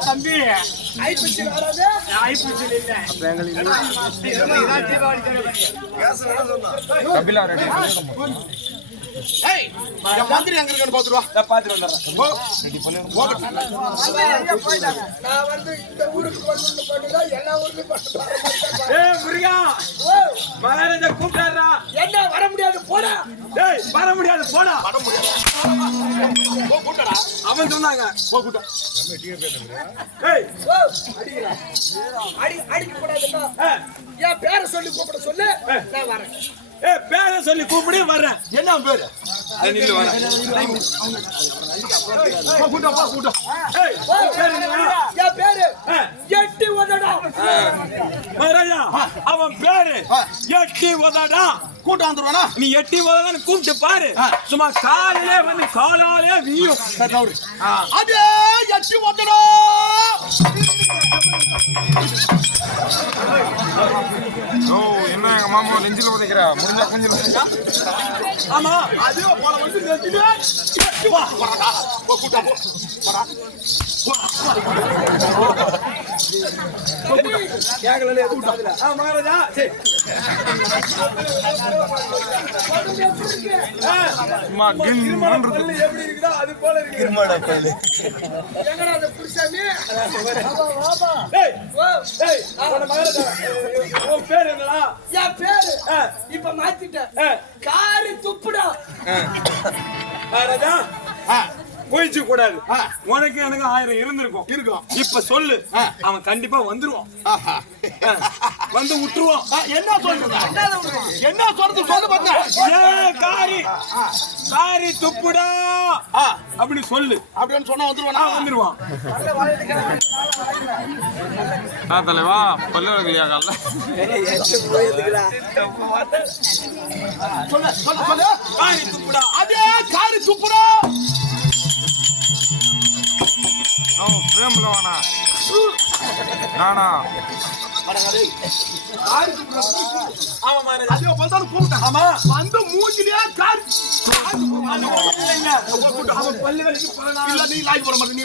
தம்பி ஐப்பூச்சியில் போடா. டேய் வர முடியாது போடா. போ கூட்டடா. அவன் சொன்னாங்க. போ கூட்டம் ஏய் ஓ அடிக்கிறா. அடி அடிக்க கூடாதுன்னா ஏ, என் பேரை சொல்லி கூப்பிட சொல்லு. நான் வரேன். ஏ பேரை சொல்லி கூப்பிடு வர்றேன். என்ன பேரு. எட்டி உதடா. அவன் பேரு. எட்டி உதடா. கூட்டம் வந்துருவானா? நீ எட்டி உதடான்னு கூப்பிட்டு பாரு. சும்மா காலிலே வந்து காலாலே வீயும். அதே எட்டி வந்துடா ஓ என்ன எங்க மாமா நெஞ்சில உதைக்கிறா? முடிஞ்சா கொஞ்சம் ஆமா. அதே போல வந்து நெஞ்சிலே. கேக்கல எதுவும். ஆ மகாராஜா சரி திருமண பல்லு எப்படி இருக்குதோ அது போல இருக்கு எங்கடா அந்த குருசாமி டேய் ஓ டேய் உன் மகாராஜா உன் பேர் என்னடா என் பேரு ஆ. இப்ப மாத்திட்டேன் ஆ. காரி துப்புடா மகாராஜா ஆ, போயிச்சு கூடாது. ஆ. உனக்கு எனக்கு ஆயிரம் இருந்திருக்கும். இருக்கும். இப்ப சொல்லு. ஆ. அவன் கண்டிப்பா வந்துருவான். வந்து விட்டுருவான் ஆ, என்ன சொல்றது? என்ன சொல்றது சொல்லு காரி. காரி துப்புடா. ஆ, அப்படி சொல்லு. அப்படின்னு சொன்னா வந்துருவானா? நான் வந்துருவான். ஆ தலைவா பல்லு வலியா கால சொல்லு சொல்லு சொல்லு. காரி துப்புடா. அதே காரி துப்புடா. தான் கூப்பிட்டேன். ஆமா. வந்து மூஞ்சிலே காரி. பல்லு வலிக்கு போனா இல்ல நீ லாய் போட மாட்டே நீ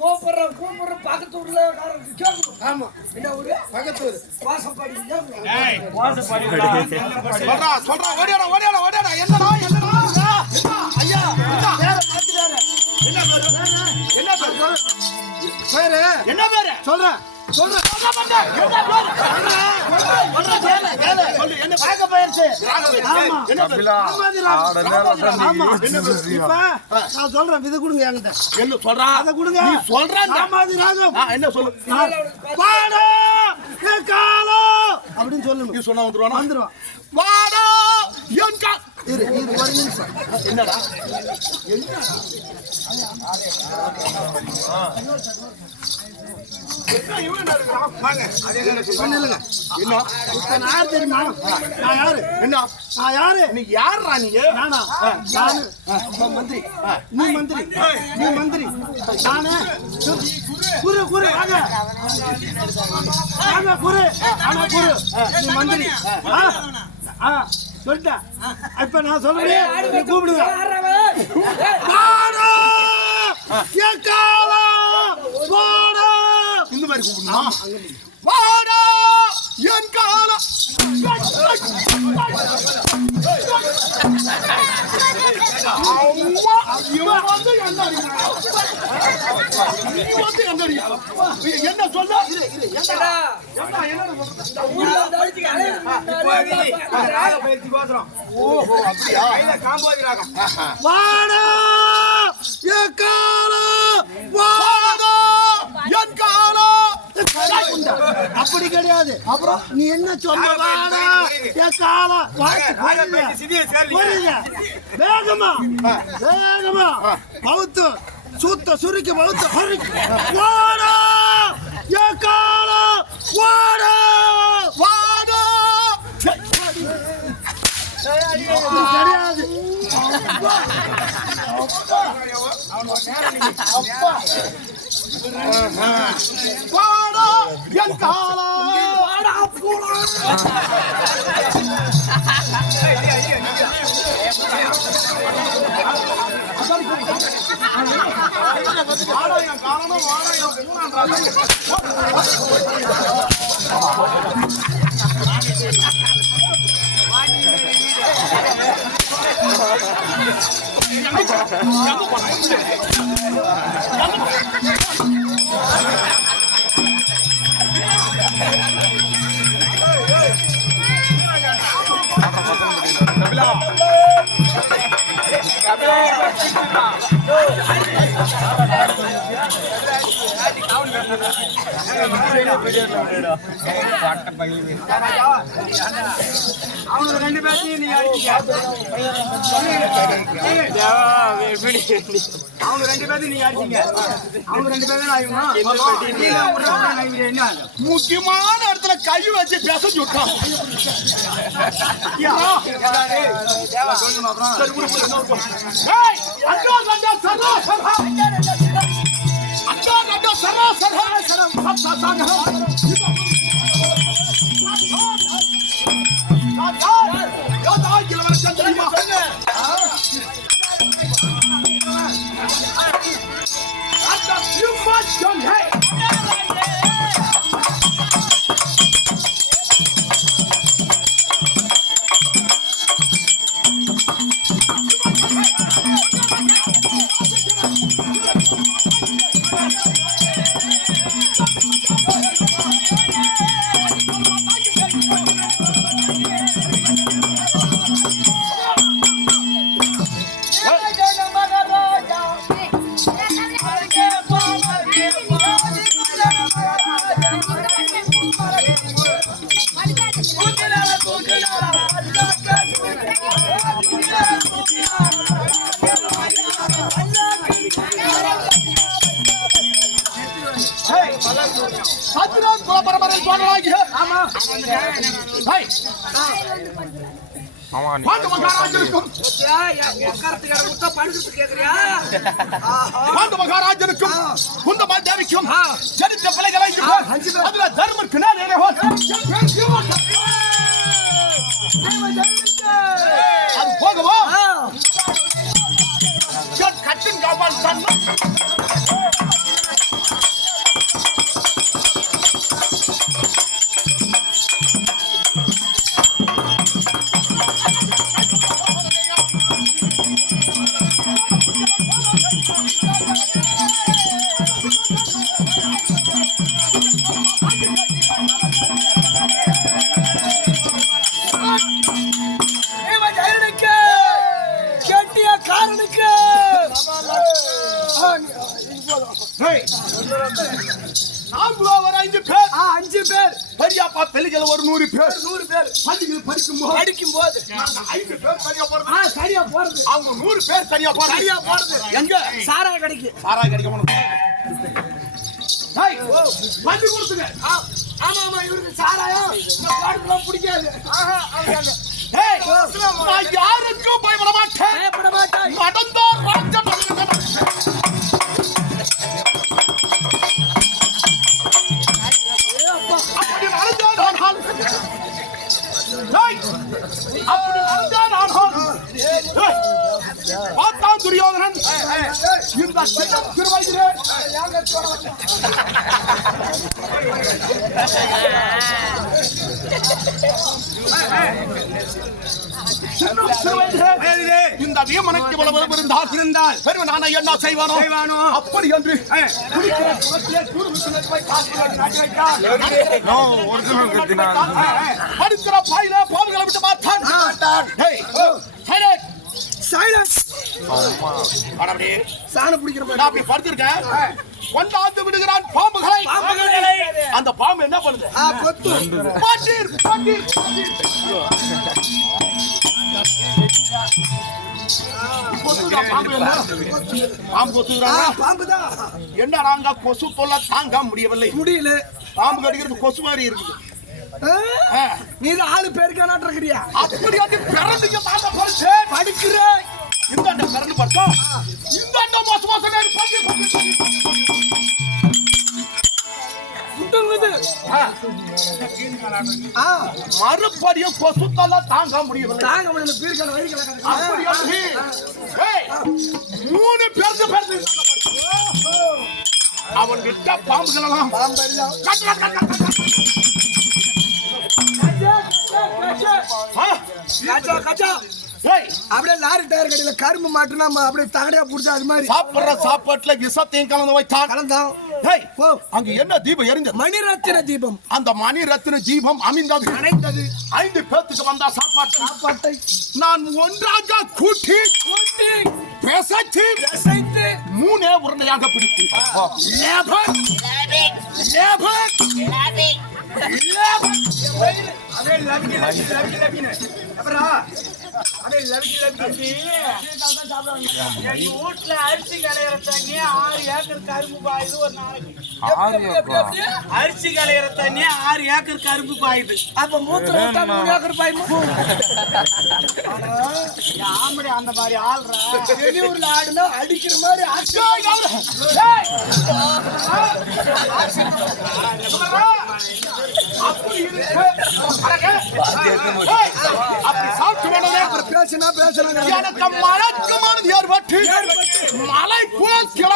கூப்பிடுறேன் கூப்பிடுறேன் பக்கத்து ஊர்ல காரங்க கேட்கணும் ஆமா. என்ன ஊரு? பக்கத்து ஊர் வாசப்பாடி சொல்றா சொல்றா ஓடியாடா ஓடியாடா ஓடியாடா. என்னடா என்னடா? என்ன? ஐயா என்ன? என்ன பேரு? என்ன பேரு? பேரு. என்ன பேரு? சொல்றேன். சொல்றேன். இது கொடுங்க என்கிட்ட என்ன சொல்றா அதை கொடுங்க நீ சொல்றேன் ராமாதி ராகம் என்ன சொல்லு பாடா என் அப்படின்னு சொல்லணும் நீ சொன்னா வந்துருவானா வந்துருவான் வாடா என் இரு இரு ஒரு நிமிஷம். என்னடா? என்ன யார் தெரியுமா? நான் யாரு? என்ன? நான் யாரு? நீ நீ? மந்திரி. ஆ சொல்லிட்டேன் இப்ப நான் சொல்றேன் கூப்பிடுங்க. இந்த மாதிரி கூப்பிடணும்? வாடா! என் வந்து என்ன சொல்ல ஓஹோ அப்படியா வாடா! என் காலம் வாடா! என் காலம் அப்படி கிடையாது. அப்புறம் நீ என்ன சொன்ன வாடா? என் காலம் வாழ்த்து புரியுதா? வேகமா. வேகமா. பௌத்து சூத்த சுருக்கி பௌத்த சுருக்கி என் காலம் வாடா. கிடையாது. என் காலம். வாடா பூரா அவனுக்கு ரெண்டு பேர்த்தையும் நீ அவங்க ரெண்டு பேர்த்தையும் நீ அடிச்சிங்க அவங்க ரெண்டு பேரும் என்ன முக்கியமான இடத்துல கை வச்சு பேச கண்டா சரா. சரா. சரா. சரா சரா. நீ பாண்டு மகாராஜனுக்கும் பாண்டு மகாராஜனுக்கும் குந்த தேவிக்கும் ஜனித்த பிள்ளைகளை அதுல தர்மருக்கு நேர் அது போகவா? கட்டின் காப்பான் சன்னம் அஞ்சு பேர். பெரியப்பா பெலிகள் ஒரு நூறு பேர். நூறு பேர். பள்ளிகள் படிக்கும் போது அடிக்கும் போது ஐந்து பேர். தனியா போறது. அவங்க நூறு பேர் தனியா போறது. சரியா போறது. எங்க? சாரா கடைக்கு. சாராய் கிடைக்க வண்டி கொடுத்துங்க ஆமா ஆமா இவருக்கு சாராயம். இந்த பாட்டுலாம் பிடிக்காது. நான் யாருக்கும் பயப்பட மாட்டேன். பயப்பட மாட்டாய் நடந்தார் ராஜ்யம் அப்படி நடந்தால் ஆனால் பார்த்தான் துரியோதனன் இந்த சின்னம் இந்த வீமனுக்கு இவ்வளவு இருந்தால் இருந்தால் என்ன செய்வானோ? செய்வானோ? அப்படி என்று படுக்கிற பாயில பாம்புகளை விட்டு பார்த்தான். சாணம் பிடிக்கிற படுத்திருக்கேன். கொண்டாந்து விடுகிறான் பாம்புகளை. பாம்பு என்ன பண்ணுது? கொத்து. பாட்டீர், பாட்டீர். என்னடா கொசு தொல்லை தாங்க முடியவில்லை. முடியல. பாம்பு கடிக்கிறது கொசு மாதிரி இருக்குது. நீ ஆளு பேருக்கானாட்டு இருக்கிறியா? அப்படி அது பிறந்துங்க தாங்க போச்சு படிக்கிற. இந்த பிறந்து பார்த்தோம் இந்த அண்ட மோச மறுபடியும் கொசு தொல்லை தாங்க முடியவில்லை. தாங்க ஏய், மூணு பேருக்கு பிறந்து அவன் விட்ட பாம்புகள் எல்லாம் பாம்பு எல்லாம். கட்டு, கட்டு, கட்டு, கட்டு, கட்டு. கச்சா, கச்சா, அப்படியே லாரி டயர் கடையில கரும்பு மாட்டுனா நம்ம அப்படியே தகடையா புடிச்சா அது மாதிரி. சாப்பிடுற சாப்பாட்டுல விஷத்தையும் கலந்து வைத்தான் கலந்தான் அங்க என்ன தீபம் எரிஞ்சது? மணிரத்தின தீபம். அந்த மணி ரத்தின தீபம் அமைந்தது அணைந்தது. ஐந்து பேத்துக்கு வந்தா சாப்பாட்டு சாப்பாட்டை. நான் ஒன்றாக கூட்டி கூட்டி பேசச்சு பிசைத்து மூணே உருண்டையாக பிடித்து. லேபர் லேபர் லேபர் அதே வீட்டுல அரிசி கலையிற தண்ணி ஆறு ஏக்கர் கரும்பு பாயுது ஒரு நாளைக்கு? அரிசி கலையிற தண்ணி ஆறு ஏக்கர் கரும்பு பாயுது. அப்ப மூத்திரம் விட்டா மூணு ஏக்கர் பாயுமா? ஆம்படி அந்த மாதிரி ஆள்றா. வெளியூர்ல ஆடுனா அடிக்கிற மாதிரி ஆச்சு. அப்படி இருக்கு அப்படி சாப்பிட்டு அப்புறம் பேசுனா பேசுனா எனக்கு மழக்கமானது ஏற்பட்டு மலை போல் கிள.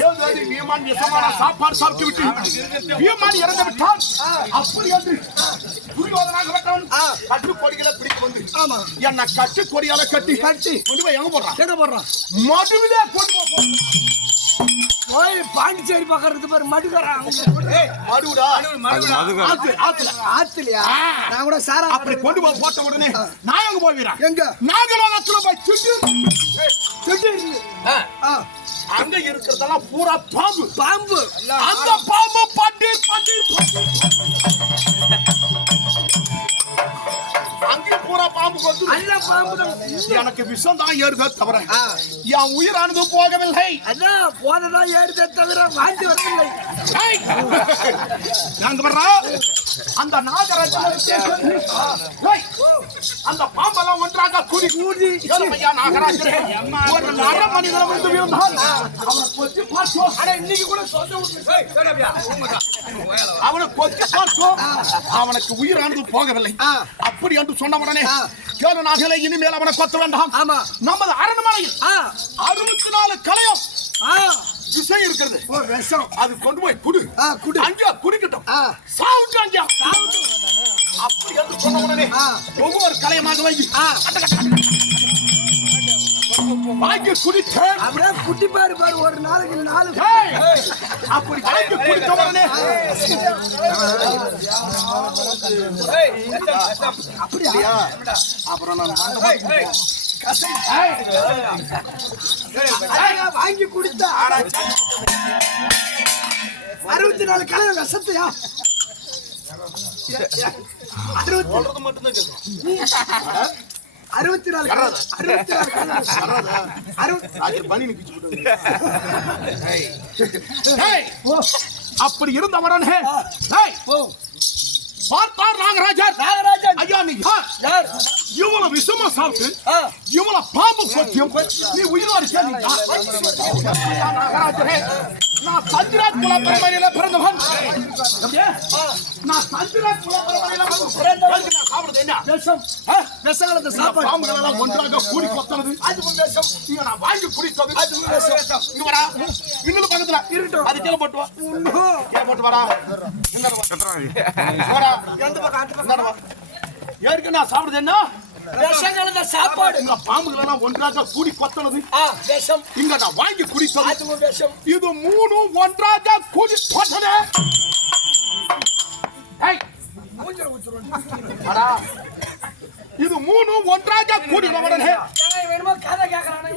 ஏதாவது வீமான் விஷமான சாப்பாடு சாப்பிட்டு விட்டு வீமான் இறந்து விட்டான் அப்படி என்று துரியோதனாக வெட்டவன் கட்டு கொடிகளை பிடிக்க வந்து ஆமா என்ன கட்டு கொடியால கட்டி கட்டி. கொண்டு போய் எங்க போடுறான் என்ன போடுறான் மடுவிலே கொண்டு போய் போய் பாண்டிச்சேரி பாரு ஆத்து ஆத்துல ஆத்துலயா? ஆ. நான் கூட சாரா அப்படி கொண்டு போய் போட்ட உடனே நான் எங்க போய்விறேன் எங்க? நாகலோகத்துல போய் சுற்றி சுத்தி இருக்கு. ஆ, அங்க இருக்கிறதெல்லாம் பூரா பாம்பு. பாம்பு. அந்த பாம்பு பட்டி பட்டி பட்டி அங்கே பூரா பாம்பு கொத்து நல்ல பாம்பு எனக்கு விஷம் தான் ஏறுதே தவிர. என் உயிரானது போகவில்லை. அதான் போனதா ஏடுதே தவிர வாந்தி வரவில்லை! நாங்க வர்றா அந்த நாகராஜனுக்கு ஏய்! அந்த பாம்பெல்லாம் ஒன்றாக கூடி கூடி நாகராஜரே ஒரு மணி நேரம் வந்து விழுந்தான் அவனை கொத்தி பார்த்தோம் ஆனா இன்னைக்கு கூட? உண்மைதான். அவனை கொத்தி பார்த்தோம் அவனுக்கு உயிரானது போகவில்லை. அப்படி என்று சொன்ன உடனே. கேளு நாகலை இனிமேல் அவனை கொத்த வேண்டாம் நமது அரண்மனையில் அறுபத்தி நாலு கலையம் விஷம் இருக்கிறது ஓ விஷம் அது கொண்டு போய் குடு ஆ, குடு. அங்கே குடிக்கட்டும் ஆ சாவுட்டு அங்கே அப்படி என்று சொன்ன உடனே ஆ. ஒவ்வொரு கலையமாக வாங்கி ஆ. வாங்கி குடித்தேன் அப்படியே குட்டி பாரு பாரு ஒரு நாளைக்கு நாலு! அப்படி வாங்கி குடித்த உடனே அப்படியா அப்புறம் நான் வாங்கி குடித்தா அறுபத்தி நாலு கலவை விஷத்தையா அறுபத்தி நாலு அறுபத்தி நாலு அப்படி இருந்த உடனே ஏய்! ஓ. பார்த்தார் நாகராஜர். நாகராஜன். ஐயா நீ யார்? யார்? இவ்வளவு விஷமா சாப்பிட்டு ஆ. இவ்வளவு பாம்பு கொத்தியும் நீ உயிரோடு கேள்வியா நாகராஜரே. நான் சந்திராத் குல பரம்பரையில பிறந்தவன்? நான் சந்திராத் குல பரம்பரையில பிறந்தவன் நான் சாப்பிடுறது என்ன விஷம் கலந்த இந்த சாப்பாடு பாம்புகள் எல்லாம் ஒன்றாக கூடி கொத்தனது அதுவும் விஷம் இங்க நான் வாங்கி குடித்தது அதுவும் விஷம் இங்க வரா இன்னொரு பக்கத்துல இருக்கட்டும். அது கீழே போட்டு வா இன்னும் கீழே போட்டு வரா என்ன வரா எந்த பக்கம் அந்த. ஏற்கனவே நான் சாப்பிடுறது என்ன விஷம் கலந்த சாப்பாடு. இந்த பாம்புகள் எல்லாம் ஒன்றாக கூடி கொத்தனது விஷம். இங்க நான் வாங்கி குடித்தது. அதுவும் விஷம். இது மூணு ஒன்றாக கூடி அடா. இது மூணு ஒன்றாக கூடி உடனே வெங்காயம் வேணுமா கதை கேட்கறானே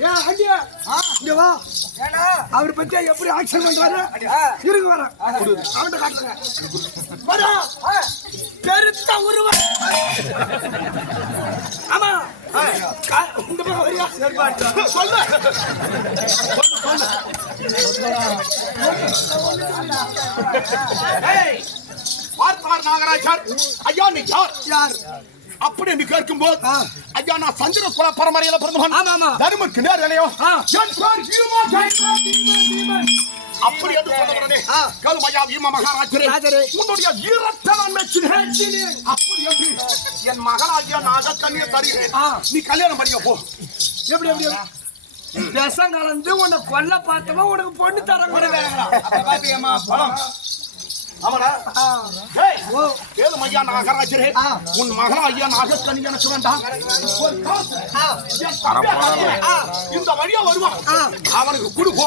ஏன் அண்டியா இங்க வா. அவர் பத்தி எப்படி ஆக்ஷன் பண்றாரு இருங்க வர அவன்கிட்ட காட்டுங்க வரா பெருத்த உருவம். ஆமா. இந்த பக்கம் வரியா? சொல்லு. பார்த்தார் நாகராஜர் ஐயா நீ யார்? யார்? அப்படி என்று கேட்கும்போது ஆ. ஐயா நான் சந்திர குல பரம்பரையில பிறந்தவன். தர்மருக்கு நேர் இல்லையோ. அப்படி என்று. கருமையா மகாராஜரே ராஜரே. உன்னுடைய நான் மெச்சினேன் அப்படி என்று என் மகளாகிய நாகக்கண்ணியை தருகிறேன். ஆ. நீ கல்யாணம் பண்ணிக்க போ. எப்படி எப்படி விஷம் கலந்து உன்னை கொல்ல பார்த்தவன் உனக்கு பொண்ணு தர கூட ஆமாடா. ஏது மையா நாகராஜரே. உன் மகளாகிய நாகக்கண்ணி எனக்கு வேண்டாம் இந்த வழியா வருவான். அவனுக்கு கொடுப்போம்